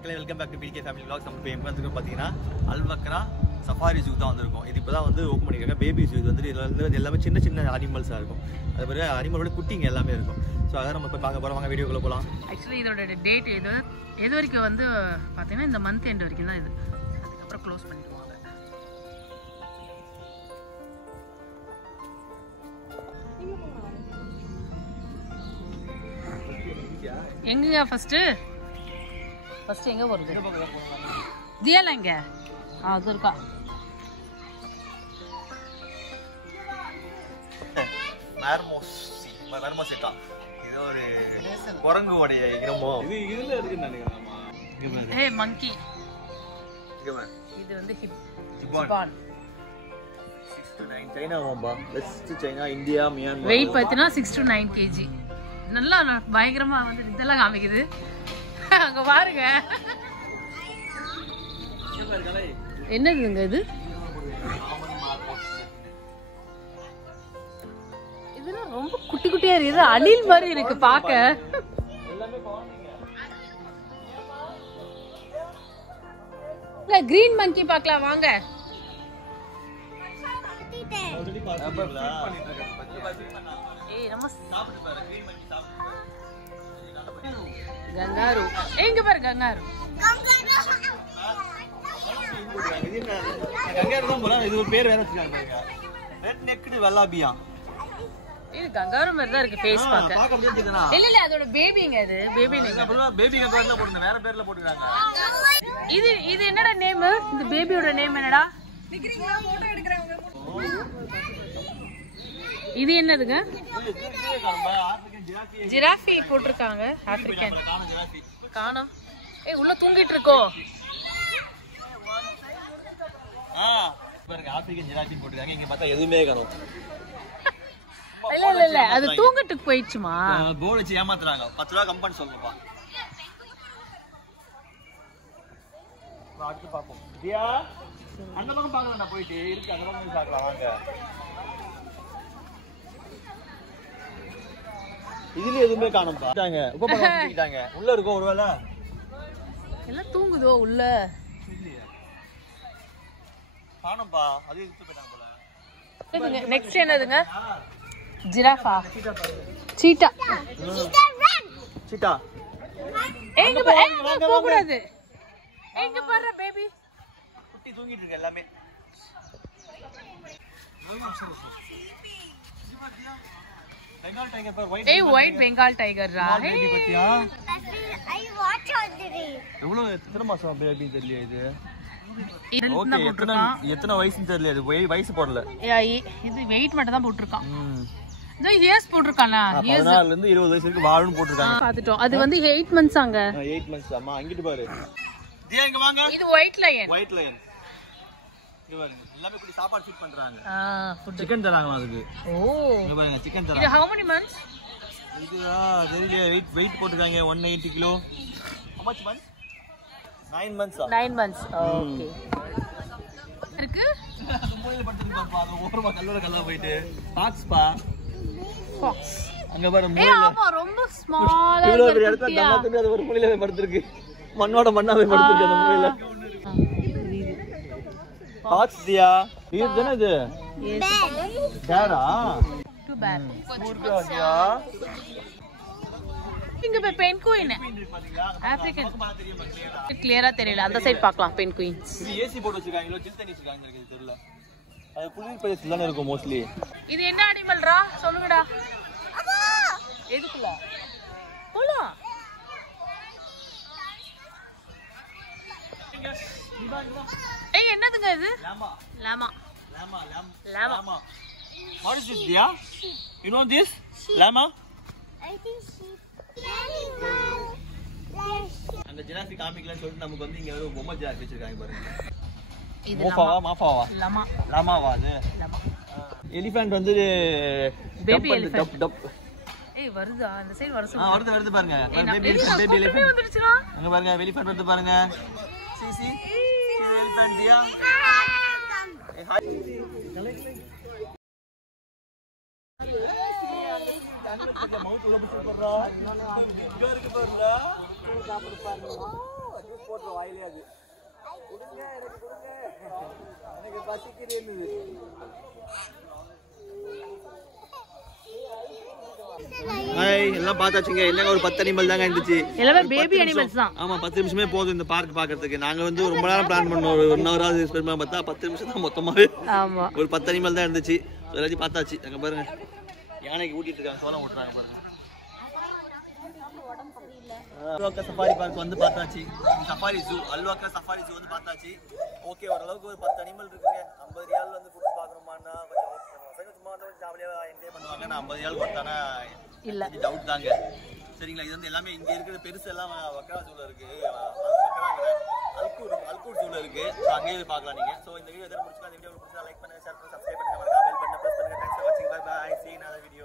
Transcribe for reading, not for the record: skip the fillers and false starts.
மக்களே welcome back to PK family vlogs. நம்ம இப்போ எங்கே வந்துருக்கோம் பார்த்தீங்கன்னா அல்பக்ரா சஃபாரி ஜூ தான் வந்திருக்கும். இது இப்போ தான் வந்து ஓப்பன் பண்ணியிருக்காங்க. பேபி ஜூ இது வந்து இதில் வந்து எல்லாமே சின்ன சின்ன அனிமல்ஸாக இருக்கும். அது மாதிரி அனிமலோட குட்டிங்க எல்லாமே இருக்கும். ஸோ அதான் நம்ம இப்போ பார்க்க போகிறோம். வாங்க வீடியோக்குள்ளே போகலாம். ஆக்சுவலி இதோட டேட் எது வரைக்கும் வந்து பார்த்தீங்கன்னா இந்த மந்த் எண்ட் வரைக்கும் தான் இது. அதுக்கப்புறம் க்ளோஸ் பண்ணிடுவாங்க. எங்க ஃபர்ஸ்ட் எங்க போறது? தியால எங்க? அது இருக்கா? மெர்மோசெட்டா இது ஒரு குரங்குடைய இனமோ. இது இதுல இருக்குன்னு நினைக்கிறேன். ஏய் மங்கி. இது வந்து ஹிப்பான். 6 to 9 சைனா வாம்பா. West China, India, Myanmar. Wait பார்த்தீனா 6 to 9 kg. நல்லா பயங்கரமா வந்து இதெல்லாம் காமிக்குது. அங்க பாருங்க. என்னதுங்க இது? இதெல்லாம் ரொம்ப குட்டி குட்டியா இருக்குது. அணில் மாதிரி இருக்கு பாக்க. கிரீன் மங்கி பார்க்கலாம் வாங்க. கங்காரு எங்க பாரு கங்காரு. கங்காரு தான் போல. இது ஒரு பேர் வேற வச்சிருக்காங்க பாருங்க. ரெட் நெக்டு வெள்ளாபியா. இது கங்காரு மாதிரி தான் இருக்கு ஃபேஸ் பாக்க. பாக்க முடியுதுனா? இல்ல அதோட பேபிங்க இது. Baby name. அப்புறம் பேபி கங்காருல போடுங்க. வேற பேர்ல போட்டுறாங்க. இது என்னடா நேம்? இந்த பேபியோட நேம் என்னடா? நிக்கிறீங்களா? போட்டோ எடுக்கறாங்க. இது என்னதுங்க? ஜிராஃபி போட்டிருக்காங்க. ஆப்பிரிக்கன் காணோம். ஏய் உள்ள தூங்கிட்டு இருக்கோ? பாருங்க ஆப்பிரிக்கன் ஜிராஃபி போட்டுருக்காங்க. இங்க பார்த்தா எதுவுமே காணோம். இல்ல அது தூங்கிட்டு போயிடுச்சுமா? போர்டு வச்சு ஏமாத்துறாங்க. 10 ரூபாய் கம்பெனி சொல்லுப்பா. அடுத்து பாப்போம். தியா அந்த பக்கம் பார்க்கலாம். போயிட்டு இருக்கு அந்த பக்கம் பார்க்கலாம் வாங்க. இதுல எதுவுமே காணோம் பாட்டாங்க. உபபரமாக்கிட்டாங்க. உள்ள இருக்கோ ஒருவேளை. எல்லாம் தூங்குதோ உள்ள? இல்லையா? காணோம்பா. அது இழுத்து போட்டாங்க போல. இதுங்க நெக்ஸ்ட் என்னதுங்க? ஜிராஃபா. சீட்டா. சீட்டா. எங்க போக கூடாது. எங்க பாரு பேபி. குட்டி தூங்கிட்டு இருக்கு எல்லாமே. பெங்கால் டைகர் பார். ஒயிட் பெங்கால் டைகர் ரா. பேபி பத்தியா? I watch already. எவ்வளவு எத்தனை மாசம் பேபி தெரியல இது? ஓகே எத்தனை வயசுன்னு தெரியல. இது வயசு போடல. இது வெயிட் மட்டும் தான் போட்டுருக்கான். இந்த இயர்ஸ் போட்டுருக்கானா? 14 ல இருந்து 20 வயசு வரைக்கும் வாழுன்னு போட்டுருக்காங்க. பாத்துட்டோம். அது வந்து 8 months ஆங்க. 8 months. அம்மா அங்கிட்டு பாரு. தியா இங்க வாங்க. இது ஒயிட் லயன். White line. இங்க பாருங்க. எல்லாமே குட்டி சாப்பாடு ஃபீட் பண்றாங்க. சிக்கன் தராங்க அதுக்கு. ஓ. இங்க பாருங்க சிக்கன் தராங்க. இது how many months? இது தெரியல. வெயிட் போட்டுருக்காங்க 180 kilo. how much months? 9 months. 9 months. Okay. இருக்கு? அது மூலையில படுத்துருக்கு பாப்பா. அது ஓரமா கல்லற போயிட்டு. பாக்ஸ் பா. பாக்ஸ். அங்க பாரு மூலையில. ஆமா ரொம்ப ஸ்மாலா இருக்கு. இவ்வளவு பெரிய இடத்துல நம்ம தம்பி அது ஒரு மூலையில படுத்துருக்கு. மண்ணோட மண்ணாவே படுத்துருக்கு அந்த மூலையில. பாக்ஸ் தியா. இது தான இது? பேரா? டு பேர். தியா. இங்க பென் குயின். ஆப்பிரிக்கன். கிளியரா தெரியல. அந்த சைடு பார்க்கலாம் பென் குயின்ஸ். இது ஏசி போட்டு வச்சிருக்காங்க. இல்ல ஜில் தண்ணி வச்சிருக்காங்க எனக்கு தெரியல. அது குளிர் பிரதேசத்துல தான இருக்கும் மோஸ்ட்லி. இது என்ன அனிமல்ரா? சொல்லுங்கடா. எதுக்குல? போலாம். ஏய் என்னதுங்க இது? லாமா. லாமா. லாமா. லாமா. What is this, Dia? You know this? Llama? I think she அந்த ஜிராஃபி காமிக்கலன்னு சொல்லிட்டு நமக்கு வந்து இங்க ஒரு பொம்மை ஜிராஃபி வச்சிருக்காங்க பாருங்க. இது மோஃபாவா மாஃபாவா? லாமா. லாமாவா அது? லாமா. எலிஃபண்ட் வந்து பேபி டப் டப். ஏய் வருதா? அந்த சைடு வருது. வருது பாருங்க. பேபி எலிஃபண்ட் வந்துருச்சுடா. அங்க பாருங்க எலிஃபண்ட் வருது பாருங்க. see elephant Dia. Hey hi. Mouth உள்ள புடிச்சு போறா. இங்க இருக்கு பாருடா. போட்டுரும் வாயிலே அது. கொடுங்க எனக்கு கொடுங்க. எனக்கு பசிக்குது என்னது. ஹாய் எல்லாம் பார்த்தாச்சுங்க. என்னங்க ஒரு 10 அனிமல் தாங்க இருந்துச்சு. எல்லாமே பேபி அனிமல்ஸ் தான். ஆமா 10 நிமிஷமே போதும் இந்த பார்க் பார்க்கிறதுக்கு. நாங்க வந்து ரொம்ப நேரம் பிளான் பண்ணோம். ஒரு 1 hour ஆகுது ஸ்பெண்ட் பண்ண பார்த்தா 10 நிமிஷம் தான் மொத்தமாவே. ஆமா ஒரு 10 அனிமல் தான் இருந்துச்சு. எல்லாத்தையும் பார்த்தாச்சு. அங்க பாருங்க யானைக்கு ஊட்டிட்டு இருக்காங்க, சோளம் ஊட்டுறாங்க பாருங்க. அல்வாக்கா சஃபாரி பார்க் வந்து பார்த்தாச்சு. சஃபாரி ஜூ அல்வாக்கா சஃபாரி ஜூ வந்து பார்த்தாச்சு. ஓகே ஓரளவுக்கு ஒரு 10 அனிமல் இருக்குங்க. 50 ரியால் வந்து ஃபுட் பார்க்கணுமான்னா கொஞ்சம் பசங்க சும்மா வந்து ஜாலியாக என்ஜாய் பண்ணுவாங்க. நான் 50 ரியால் கொடுத்தானா இல்ல டவுட் தாங்க. சரிங்களா, இது வந்து எல்லாமே இங்க இருக்கிற பெருசு எல்லாம் வக்கரா ஜூல இருக்கு. அல்கூர் ஜூல இருக்கு. ஸோ அங்கேயே பார்க்கலாம் நீங்க. ஸோ இந்த வீடியோ எதாவது முடிச்சுக்கலாம். இந்த வீடியோ பிடிச்சா லைக் பண்ணுங்க, ஷேர் பண்ணுங்க, சப்ஸ்கிரைப் பண்ணுங்க, பெல் பட்டனை பிரஸ் பண்ணுங்க. தேங்க்ஸ் ஃபார் வாட்சிங். Bye bye. See you in another video.